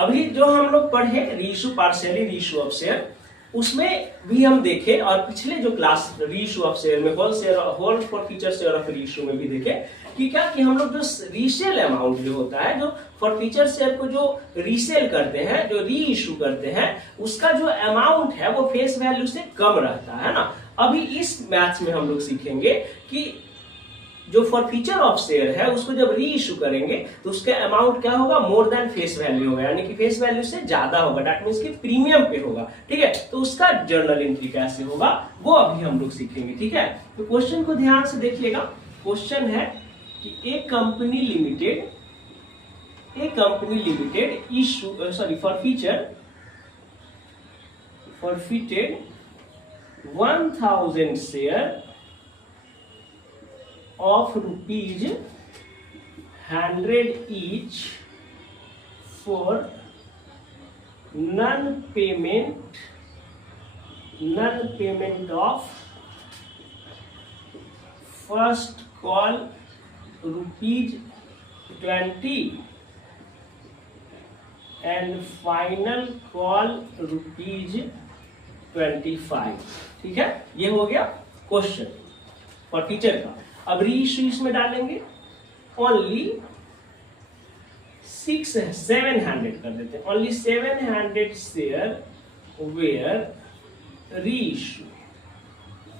अभी जो हम लोग पढ़े reissue, partially reissue of share, उसमें भी हम देखे और पिछले जो क्लास रीइश्यू ऑफ शेयर में whole forfeiture share of reissue में भी देखे कि क्या कि हम लोग जो रीसेल अमाउंट जो होता है, जो फॉरफीचर शेयर को जो रीसेल करते हैं, जो रीइश्यू करते हैं, उसका जो अमाउंट है वो फेस वैल्यू से कम रहता है ना। अभी इस मैथ्स में हम लोग सीखेंगे कि जो फॉरफीचर ऑफ शेयर है उसको जब री इश्यू करेंगे तो उसका अमाउंट क्या होगा, मोर देन फेस वैल्यू होगा, यानी कि फेस वैल्यू से ज्यादा होगा, दैट मींस कि प्रीमियम पे होगा। ठीक है, तो उसका जर्नल एंट्री कैसे होगा वो अभी हम लोग सीखेंगे। ठीक है, तो क्वेश्चन को ध्यान से देखिएगा। क्वेश्चन है कि A company limited issue forfeited 1000 share of rupees 100 each for non-payment of first call rupees 20 and final call rupees 25। ठीक है, ये हो गया क्वेश्चन फॉरफीचर का। अब रीइश्यू इसमें डालेंगे, ओनली 700 कर देते हैं, only 700 share where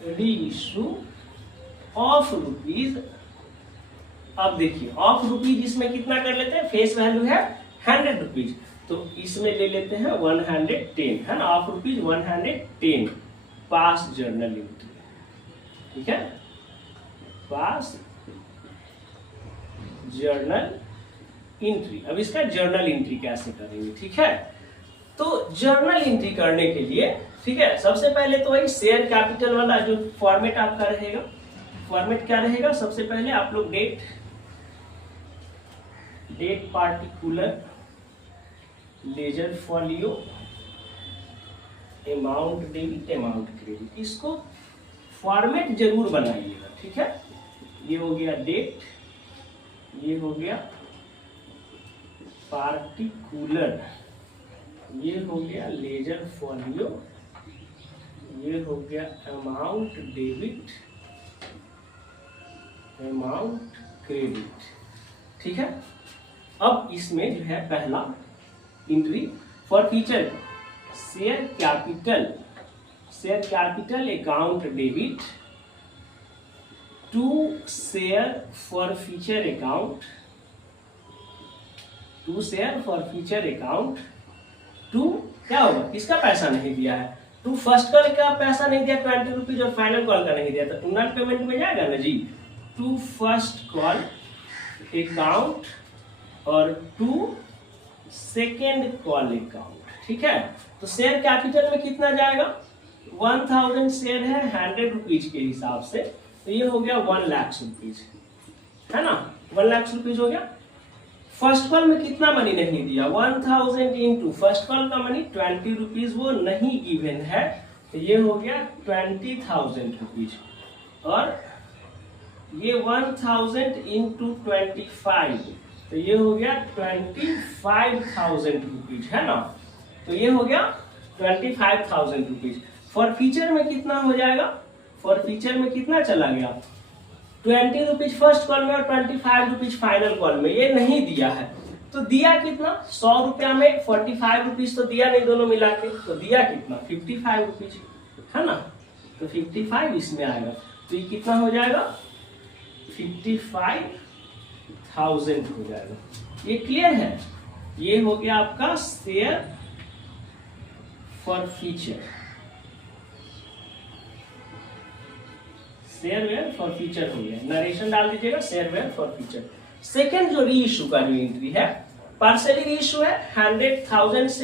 reissue of rupees. अब देखिए ऑफ रुपीज इसमें कितना कर लेते हैं, फेस वैल्यू है 100 रुपीज, तो इसमें ले लेते हैं 110, है ना, of rupees 110 pass journal entry. ठीक है, पास जर्नल एंट्री। अब इसका जर्नल एंट्री कैसे करेंगे। ठीक है, तो जर्नल एंट्री करने के लिए, ठीक है, सबसे पहले तो वही शेयर कैपिटल वाला जो फॉर्मेट आपका रहेगा, फॉर्मेट क्या रहेगा, सबसे पहले आप लोग date particular ledger folio amount debit amount credit, इसको फॉर्मेट जरूर बनाइएगा। ठीक है, ये हो गया डेट, ये हो गया पार्टिकुलर, ये हो गया लेजर फॉलियो, ये हो गया अमाउंट डेबिट अमाउंट क्रेडिट। ठीक है, अब इसमें जो है पहला entry forfeiture share capital account debit to share forfeiture account to क्या होगा, किसका पैसा नहीं दिया है, टू फर्स्ट कॉल का पैसा नहीं दिया 20 रुपीज और फाइनल कॉल का नहीं दिया, तो नॉन पेमेंट में जाएगा ना जी, टू फर्स्ट कॉल अकाउंट और टू सेकेंड कॉल अकाउंट। ठीक है, तो शेयर कैपिटल में कितना जाएगा, 1000 शेयर है 100 रुपीज के हिसाब से, तो ये हो गया 1 लाख रुपीज, है ना, 1 लाख रुपीज हो गया। फर्स्ट कॉल में कितना मनी नहीं दिया, 1000 इंटू फर्स्ट कॉल का मनी 20 रुपीज वो नहीं गिवन है, तो ये हो गया 20,000 रुपीज, और ये 1000 इंटू 25, तो ये हो गया 25,000 रुपीज, है ना, तो ये हो गया 25,000 रुपीज। फॉरफीचर में कितना हो जाएगा, फॉरफीचर में कितना चला गया, 20 रुपीज फर्स्ट कॉल में और 25 रुपीज फाइनल कॉल में, ये नहीं दिया है, तो दिया कितना, 100 रुपया में 45 रुपीज तो दिया नहीं, दोनों मिला के, तो दिया कितना 55 रुपीज, है ना, तो 55 इसमें आएगा, तो ये कितना हो जाएगा 55,000 हो जाएगा। ये क्लियर है, ये हो गया आपका शेयर फॉरफीचर, शेयरवेयर फॉरफीचर हो गया, नरेशन डाल दीजिएगा शेयरवेयर फॉरफीचर। सेकंड जो रीइश्यू का जो एंट्री है, पार्शियली रीइश्यू है, 1000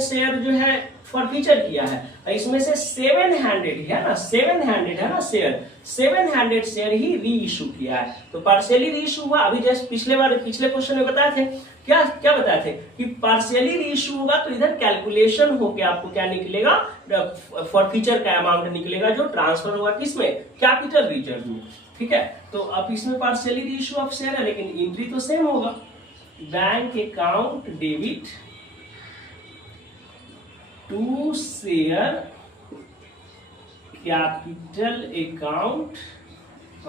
शेयर जो है फॉरफीचर किया है, इसमें से 700 है ना, 700 है ना शेयर, 700 शेयर ही रीइश्यू किया है, तो पार्शियली रीइश्यू हुआ। अभी जस्ट पिछले क्वेश्चन में बताए थे, क्या बताए थे कि पार्शियली रीइश्यू होगा तो इधर कैलकुलेशन होके आपको क्या निकलेगा, फॉरफीचर का अमाउंट निकलेगा जो ट्रांसफर होगा किसमें, कैपिटल रिजर्व में। ठीक है, तो अब इसमें पार्शियली रीइश्यू ऑफ शेयर है लेकिन एंट्री तो सेम होगा, bank account debit to share capital account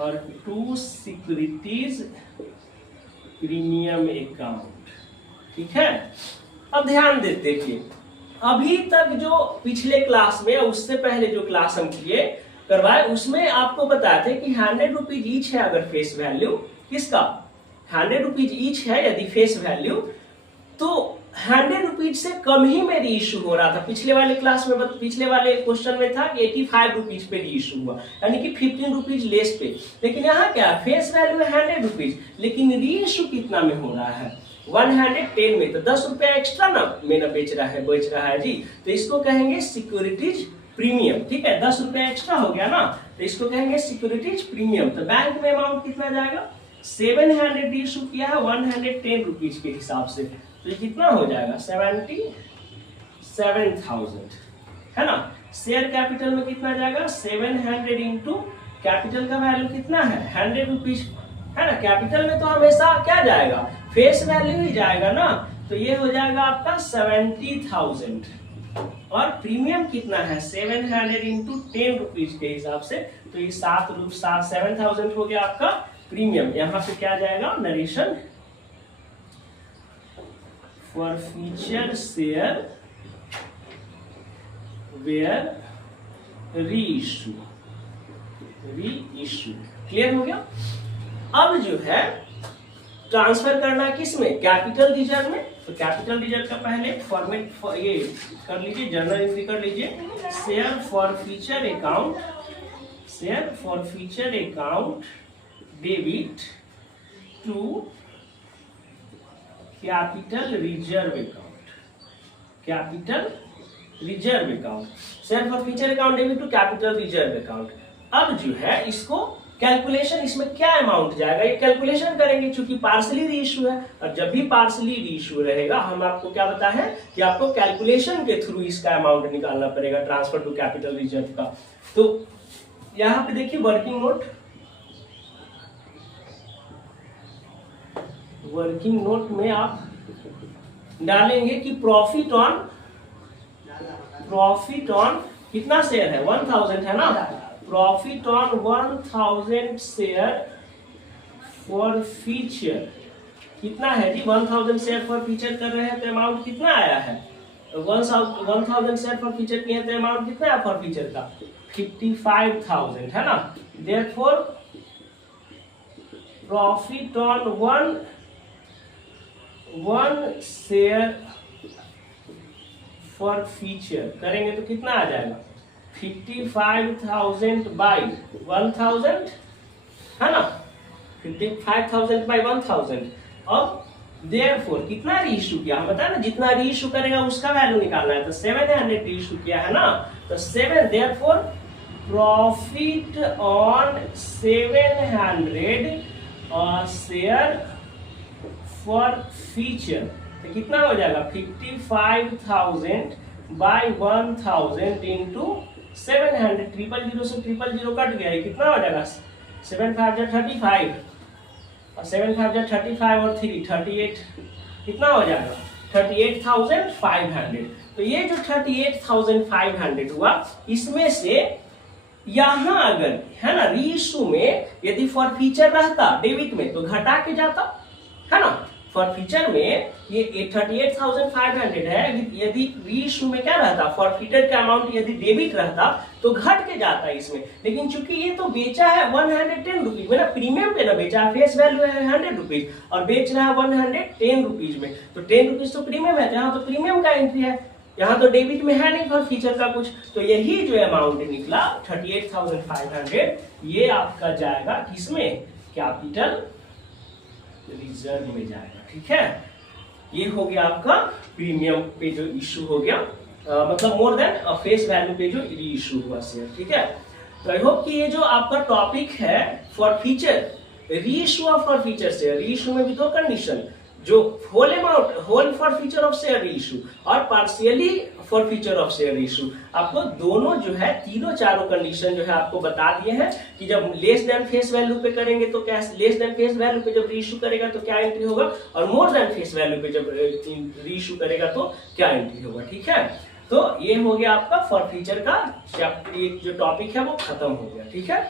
और टू सिक्योरिटीज प्रीमियम अकाउंट। ठीक है, अब ध्यान देते देखिए, अभी तक जो पिछले क्लास में उससे पहले जो क्लास हम किए करवाए उसमें आपको बताते थे कि 100 रुपीज ईच है अगर फेस वैल्यू, किसका 100 रुपीज ईच है यदि फेस वैल्यू, तो 100 रुपीज से कम ही में रीइश्यू हो रहा था। पिछले वाले क्लास में पिछले वाले क्वेश्चन में था कि 85 रुपीज पे रीइश्यू हुआ, यानी कि 15 रुपीज लेस पे। लेकिन यहाँ क्या फेस वैल्यू है 100 रुपीज, लेकिन रीइश्यू कितना में हो रहा है 110 में, तो 10 रुपया एक्स्ट्रा ना बेच रहा है जी, तो इसको कहेंगे सिक्योरिटीज प्रीमियम। ठीक है, 10 रुपया एक्स्ट्रा हो गया ना, तो इसको कहेंगे सिक्योरिटीज प्रीमियम। तो बैंक में अमाउंट कितना जाएगा 700 इशू किया है 110 रुपीज के हिसाब से, तो ये कितना हो जाएगा 77,000 है ना। शेयर कैपिटल में कितना जाएगा 700 इंटू कैपिटल का वैल्यू कितना है 100 रुपीज है ना। कैपिटल में तो हमेशा क्या जाएगा फेस वैल्यू ही जाएगा ना, तो ये हो जाएगा आपका 70,000 और प्रीमियम कितना है 700 इंटू 10 रुपीज के हिसाब से, तो ये 7,000 हो गया आपका प्रीमियम। यहाँ पे क्या जाएगा narration forfeiture share where reissue. Clear हो गया। अब जो है ट्रांसफर करना किस में कैपिटल रिजर्व में, तो कैपिटल रिजर्व का पहले फॉर्मेट ये कर लीजिए, जर्नल एंट्री कर लीजिए, share forfeiture account debit to capital reserve account, share forfeiture account debit to capital reserve account. अब जो है इसको कैलकुलेशन, इसमें क्या अमाउंट जाएगा ये कैलकुलेशन करेंगे, क्योंकि पार्सली रीइश्यू है, और जब भी पार्सली रीइश्यू रहेगा हम आपको क्या बता है कि आपको कैलकुलेशन के थ्रू इसका अमाउंट निकालना पड़ेगा ट्रांसफर टू कैपिटल रिजर्व का। तो यहाँ पे देखिए वर्किंग नोट में आप डालेंगे कि प्रॉफिट ऑन कितना शेयर है 1000 है ना, profit on 1000 share for feature कितना है जी 1000 शेयर फॉर फीचर कर रहे हैं तो अमाउंट कितना आया है 1000 शेयर फॉर फीचर किए तो अमाउंट कितना है फॉर फीचर का 55,000 है ना। Therefore profit on one share for feature करेंगे तो कितना आ जाएगा 55,000 बाई 1000 है ना, 55,000 बाई 1000। अब देयरफॉर कितना रीइश्यू किया हम बताया ना, जितना रीइश्यू करेगा उसका वैल्यू निकालना है, तो 700 रीइश्यू किया है ना, तो 7 therefore profit on 700 share for feature तो कितना हो जाएगा 55,000 बाई 1000 इंटू 700, 000 से 000 कट गया है, कितना हो जाएगा 7 5 35 और 7 5 35 और 3 38, कितना हो जाएगा 38,500। तो ये जो 38,500 हुआ इसमें से यहाँ अगर है ना रीइश्यू में यदि फॉर फीचर रहता डेबिट में तो घटा के जाता है ना, फॉर फीचर में ये 38,500 है, यदि रीइश्यू में क्या रहता फॉर फीचर का अमाउंट यदि डेबिट रहता तो घट के जाता इसमें, लेकिन चूंकि ये तो बेचा है 110 रुपीज में ना, प्रीमियम पे ना बेचा है, फेस वैल्यू है 100 रुपीज और बेच रहा है 110 रुपीज में, तो 10 रुपीज तो प्रीमियम है, यहाँ तो प्रीमियम का एंट्री है, यहाँ तो डेबिट में है नहीं फॉर फीचर का कुछ, तो यही जो अमाउंट निकला 38,500 ये आपका जाएगा किसमें कैपिटल रिजर्व में जाएगा। ठीक है, ये हो गया आपका प्रीमियम पे जो इश्यू हो गया, मतलब मोर देन फेस वैल्यू पे जो रीइश्यू हुआ शेयर। ठीक है, तो आई होप कि ये जो आपका टॉपिक है forfeiture reissue of forfeiture share, reissue में भी दो कंडीशन, जो whole amount, whole forfeiture of share reissue और partially forfeiture of share reissue, आपको दोनों जो है तीनों चारों कंडीशन जो है आपको बता दिए हैं कि जब लेस देन फेस वैल्यू पे करेंगे तो क्या, लेस देन फेस वैल्यू पे जब रीइश्यू करेगा तो क्या एंट्री होगा, और मोर देन फेस वैल्यू पे जब रीइश्यू करेगा तो क्या एंट्री होगा। ठीक है, तो ये हो गया आपका फॉर फ्यूचर का जो टॉपिक है वो खत्म हो गया। ठीक है।